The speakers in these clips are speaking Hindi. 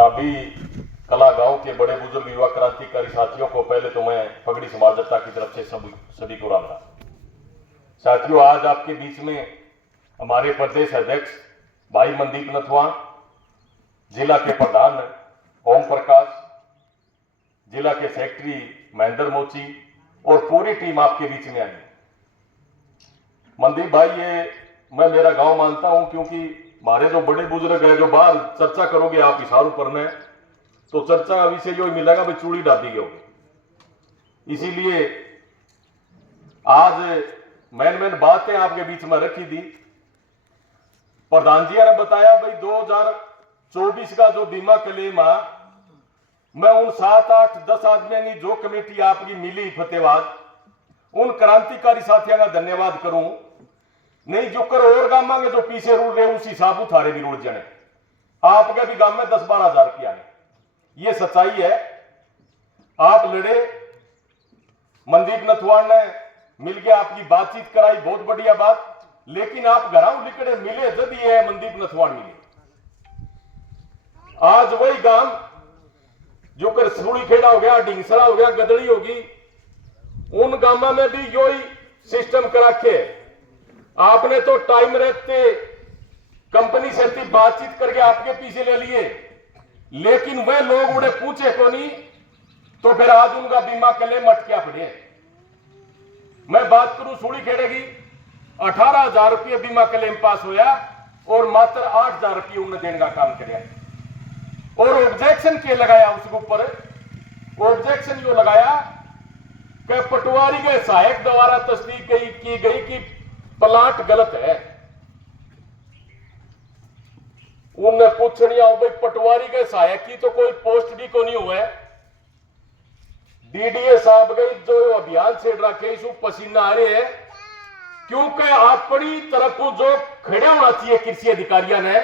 अभी कला गांव के बड़े बुजुर्ग युवा क्रांतिकारी साथियों को पहले तो मैं पगड़ी समाज जनता की तरफ से सभी को राम राम। साथियों, आज आपके बीच में हमारे प्रदेश अध्यक्ष भाई मनदीप नथवा, जिला के प्रधान ओम प्रकाश, जिला के सेक्रेटरी महेंद्र मोची और पूरी टीम आपके बीच में आई। मनदीप भाई, ये मैं मेरा गांव मानता हूं क्योंकि हमारे जो बड़े बुजुर्ग हैं, जो बाहर चर्चा करोगे आप इशारों पर में, तो चर्चा अभी से जो मिलेगा भाई चूड़ी डाली गई। इसीलिए आज मैन बातें आपके बीच में रखी थी। प्रधान जी ने बताया भाई 2024 का जो बीमा क्लेम है, मैं उन 7, 8, 10 आदमियों की जो कमेटी आपकी मिली फतेहबाद, उन क्रांतिकारी साथियों का धन्यवाद करूं। नहीं जो कर और गांव में जो पीछे रूल रहे उस हिसाब थारे भी रूल जने आपके भी गांव में 10-12 हजार रुपया है। ये सच्चाई है। आप लड़े, मनदीप नथवान ने मिलकर आपकी बातचीत कराई, बहुत बढ़िया बात। लेकिन आप घराव लिकड़े मिले जब ये मनदीप नथवान मिले। आज वही गांव जो कर सूड़ी खेड़ा हो गया, ढिंगसरा हो गया, गदड़ी होगी, उन गांव में भी यो ही सिस्टम करा के आपने तो टाइम रहते कंपनी से बातचीत करके आपके पीछे ले लिए, लेकिन वे लोग उन्हें पूछे को नहीं, तो फिर आज उनका बीमा क्लेम अटकिया पड़े। मैं बात करूं सूड़ी खेड़े की, 18,000 रुपये बीमा क्लेम पास होया और मात्र 8,000 रुपये उन्हें देने का काम किया। और ऑब्जेक्शन के लगाया उसके ऊपर, ऑब्जेक्शन जो लगाया कि पटवारी के सहायक द्वारा तस्दीक की गई कि प्लाट गलत है। उनने पूछनिया भाई पटवारी के सहायक की तो कोई पोस्ट भी को नहीं हुआ है। डीडीए साहब गई जो अभियान से रखे इस पसीना आ रहे हैं, क्योंकि अपनी तरफ जो खड़े होना चाहिए कृषि अधिकारियों ने,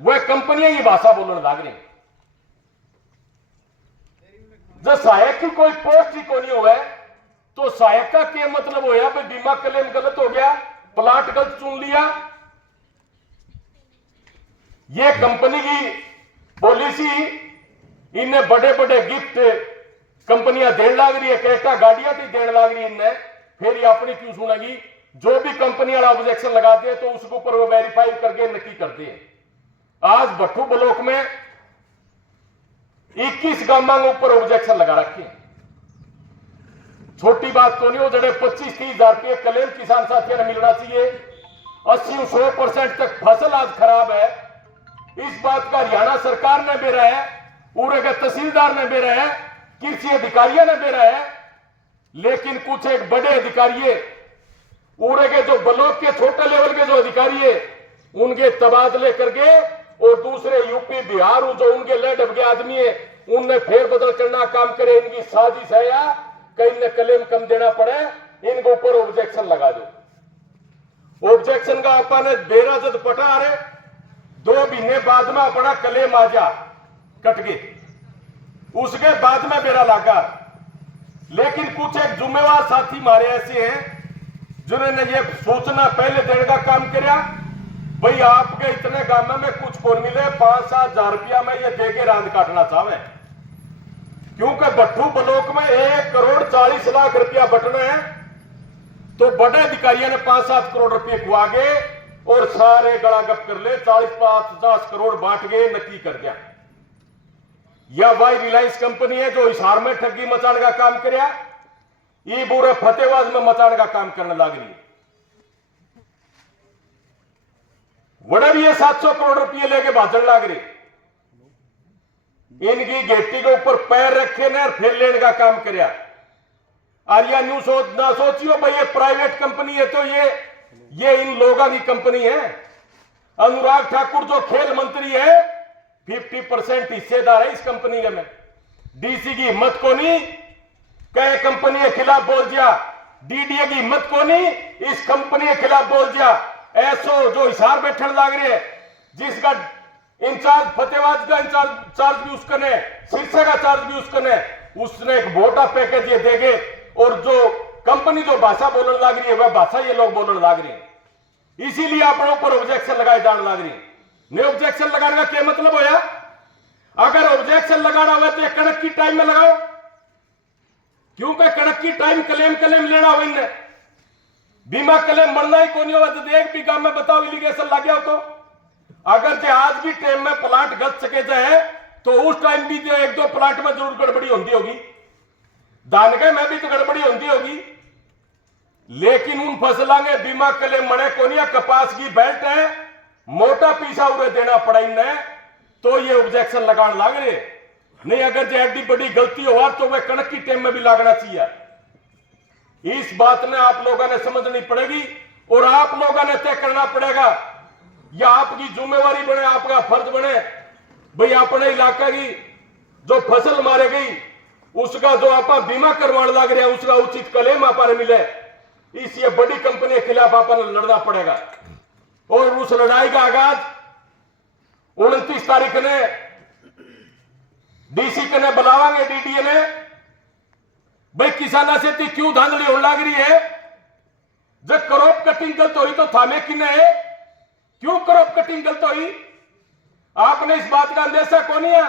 वह कंपनियां की भाषा बोलने लग रही। जब सहायक की कोई पोस्ट ही को नहीं हुआ है, तो सहायक का क्या मतलब होया भाई बीमा क्लेम गलत हो गया, प्लाट गलत चुन लिया। ये कंपनी की पॉलिसी, इन्हें बड़े बड़े गिफ्ट कंपनियां देने लग रही है, कैटा गाड़ियां भी देने लग रही है इन्हें, फिर ये अपनी क्यों सुनेगी। जो भी कंपनी वाला ऑब्जेक्शन लगाते हैं तो उसके ऊपर वो वेरीफाई करके नक्की करते हैं। आज भट्टू ब्लॉक में 21 गांव के ऊपर ऑब्जेक्शन लगा रखे हैं। छोटी बात तो नहीं हो, जड़े 25-30 हजार रुपये क्लेम किसान साथियों ने मिलना चाहिए। 80-100% तक फसल आज खराब है। इस बात का हरियाणा सरकार ने बेरा है, पूरे के तहसीलदार ने बेरा है, कृषि अधिकारियों ने बेरा है। लेकिन कुछ एक बड़े अधिकारी, पूरे के जो ब्लॉक के छोटे लेवल के जो अधिकारी है, उनके तबादले करके और दूसरे यूपी बिहार जो उनके लेडब के आदमी है उनने फेरबदल करना काम करे। इनकी साजिश है या कहीं ने क्लेम कम देना पड़े, इनके ऊपर ऑब्जेक्शन लगा दो। ऑब्जेक्शन का अपन बेरा जद पटा रहे 2 महीने बाद में अपना क्लेम आ जा कट गए, उसके बाद में बेरा लगा। लेकिन कुछ एक जिम्मेवार साथी हमारे ऐसे हैं जिन्होंने ये सूचना पहले देने का काम किया, भाई आपके इतने गांव में कुछ कौन मिले, 5-7 हजार रुपया में ये दे के रांद काटना चाहे। क्योंकि भट्टू ब्लॉक में 1,40,00,000 रुपया बटना है, तो बड़े अधिकारियों ने 5-7 करोड़ रुपये खुआ गए और सारे गला गप कर ले, 40-50 करोड़ बांट गए, नक्की कर दिया। या भाई रिलायंस कंपनी है जो हिसार में ठगी मचाने का काम किया, ये बुरे फतेहबाद में मचाने का काम करने लग रही है। बड़े भी 700 करोड़ रुपये लेके भाजन लग रही। इनकी गेटी के ऊपर पैर रखे ने और फिर लेने का काम किया। आर्या न्यू ना सोचियो भाई ये प्राइवेट कंपनी है, तो ये इन लोगों की कंपनी है। अनुराग ठाकुर जो खेल मंत्री है 50% हिस्सेदार है इस कंपनी में। डीसी की हिम्मत को नहीं कहे कंपनी के खिलाफ बोल दिया, डीडीए की हिम्मत को नहीं इस कंपनी के खिलाफ बोल दिया। ऐसो जो हिसार बैठने लग रहे, जिसका इंचार्ज फतेहबाद का इंचार्ज भी उसका ने, सिरसा का चार्ज भी उसका ने, उसने एक मोटा पैकेज ये देंगे। और जो कंपनी जो भाषा बोलने लग रही है वह भाषा ये लोग बोलने लग रहे हैं। इसीलिए अपने ऊपर ऑब्जेक्शन लगाए जाने लग रही है। ऑब्जेक्शन लगाने का क्या मतलब होया? ऑब्जेक्शन लगाना हुआ तो कणक की टाइम में लगाओ, क्योंकि कणक की टाइम क्लेम लेना हुआ इनने, बीमा क्लेम बनना ही कोनी हुआ। तो एक भी काम में बताओ इलीगेशन लग गया हो तो अगर जो आज भी टाइम में प्लांट गल सके जाए तो उस टाइम भी जो एक दो प्लांट में जरूर गड़बड़ी होती होगी, दानगे में भी तो गड़बड़ी होती होगी, लेकिन उन फसलों के बीमा क्लेम मने कोनिया कपास की बेल्ट है, मोटा पीसा उन्हें देना पड़ा इन्हें, तो ये ऑब्जेक्शन लगाने लग रहे। नहीं अगर जो एडी बड़ी गलती हुआ तो वह कणक की टाइम में भी लागना चाहिए। इस बात ने आप लोगों ने समझनी पड़ेगी और आप लोगों ने तय करना पड़ेगा, यह आपकी जिम्मेवारी बने, आपका फर्ज बने भाई अपने इलाका की जो फसल मारे गई उसका जो आप बीमा करवाने लग रहे हैं उसका उचित क्लेम आप मिले। इस ये बड़ी कंपनी के खिलाफ आप लड़ना पड़ेगा और उस लड़ाई का आगाज 29 तारीख ने डीसी ने बुलावांगे, डीडीए ने। भाई किसाना से क्यों धांधली होने लग रही है? जब क्रॉप कटिंग गलत हुई तो थामे किने है, क्यों क्रॉप कटिंग गलत हुई? आपने इस बात का अंदेशा कौन है?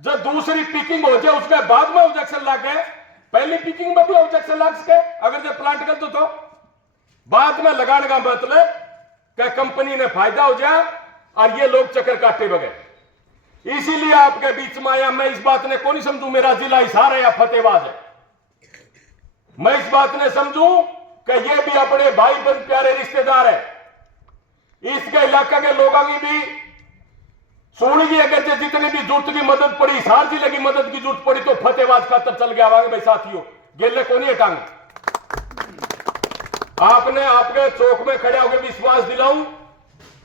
जब दूसरी पिकिंग हो जाए उसके बाद में ऑब्जेक्शन लग गए, पहली पिकिंग में भी ऑब्जेक्शन लग सके अगर जब प्लांट गलत तो बाद में लगाने का मतलब क्या कंपनी ने फायदा हो जाए और ये लोग चक्कर काटे बगैर। इसीलिए आपके बीच में आया। मैं इस बात ने कौन समझू मेरा जिला हिसार है या फतेहबाद है, मैं इस बात ने समझू कि ये भी अपने भाई बंद प्यारे रिश्तेदार है। इसके इलाके के लोगों की भी सुनिए, अगर जितनी भी जरूरत की मदद पड़ी, हिसार जिले की मदद की जरूरत पड़ी तो फतेहबाद खातर चल गया आवांगे भाई साथियों, गेले को नहीं हटांगे। आपने आपके चौक में खड़े होकर विश्वास दिलाऊं,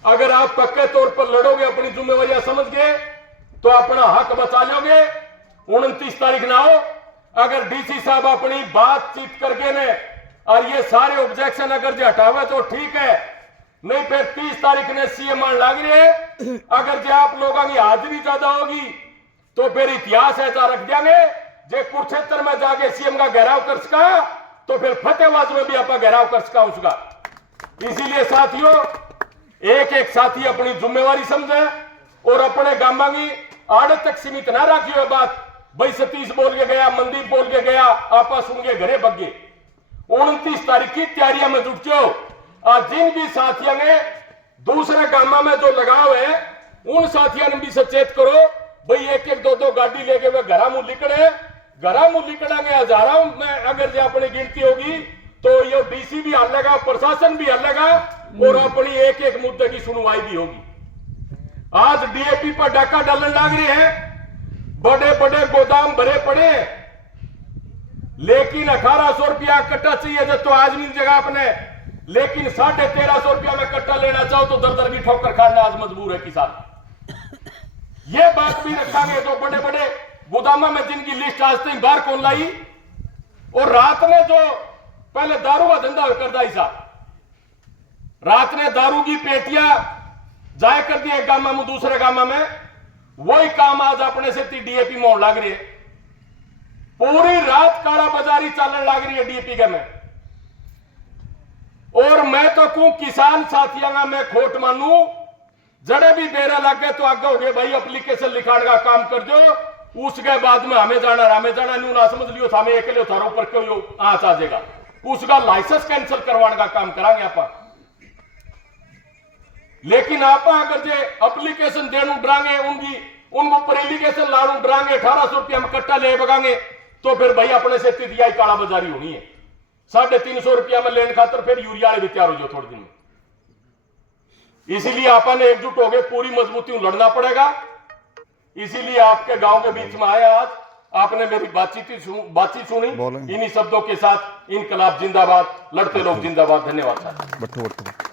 अगर आप पक्के तौर पर लड़ोगे अपनी जिम्मेवारियां समझ के तो अपना हक बचा लोगे। 29 तारीख ना हो, अगर डीसी साहब अपनी बातचीत करके ने और ये सारे ऑब्जेक्शन अगर जो हटावे तो ठीक है, नहीं फिर 30 तारीख ने सीएम आने लग रहे हैं। अगर जो आप लोगों की हाजिरी ज्यादा होगी तो फिर इतिहास ऐसा रख देंगे, जो कुरुक्षेत्र में जाके सीएम का घेराव कर सका तो फिर फतेहबाद में भी आप घेराव कर सका उसका। इसीलिए साथियों, एक एक साथी अपनी जिम्मेवारी समझे और अपने गांव की आड़त तक सीमित ना रखी हुई बात। भाई सतीश बोल के गया, मनदीप बोल के गया, आपा सुन के घरे बगे। 29 तारीख की तैयारियां में जुट जाओ। आज जिन भी साथियों ने दूसरे गांव में जो लगाव है उन साथियों ने भी सचेत करो भाई, एक एक दो दो गाड़ी लेके वे घरा मुंह लिकड़ेंगे हजारों में। अगर जो अपनी गिनती होगी तो ये डीसी भी हल्लेगा, प्रशासन भी हल्लेगा और अपनी एक एक मुद्दे की सुनवाई भी होगी। आज डीएपी पर डाका डालने लग रही है, बड़े बड़े गोदाम भरे पड़े, लेकिन 1800 रुपया कट्टा चाहिए जब तो आज मिल जाएगा अपने, लेकिन 1350 रुपया में कट्टा लेना चाहो तो दर दर की ठोकर खाना आज मजबूर है किसान। ये बात भी रखेंगे जो बड़े बड़े गोदामा में जिनकी लिस्ट आज तक बाहर कौन लाई, और रात में जो पहले दारू का धंधा करता ही साहब, रात ने दारू की पेटियां जाए कर दिए एक गामा में दूसरे गामा में, वही काम आज अपने से डीएपी में लग रही है। पूरी रात काला बाजारी चलने लग रही है डीएपी के में। और मैं तो कहूं किसान साथियों में खोट मानू, जड़े भी बेरा लग गए तो आगे हो गए भाई एप्लीकेशन लिखाने का काम कर दो, उसके बाद में हमें जाना नहीं ना समझ लियो हमें एक लियो थारो पर क्यों आज आ जाएगा, उसका लाइसेंस कैंसिल करवाने का काम करांगे आप। लेकिन आप अगर जे एप्लीकेशन देने डरांगे उनको ऊपर एप्लीकेशन लाने डरांगे, 1800 रुपया में कट्टा ले बगांगे तो फिर भाई अपने से तिथियाई काला बाजारी होनी है। 350 रुपया में लेने खातर फिर यूरिया भी तैयार हो जाओ थोड़े दिन में। इसीलिए आपने एकजुट हो गए, पूरी मजबूती लड़ना पड़ेगा। इसीलिए आपके गांव के बीच में आया आज, आपने मेरी बातचीत सुनी। इन्हीं शब्दों के साथ इनकलाब जिंदाबाद, लड़ते लोग जिंदाबाद। धन्यवाद साहब।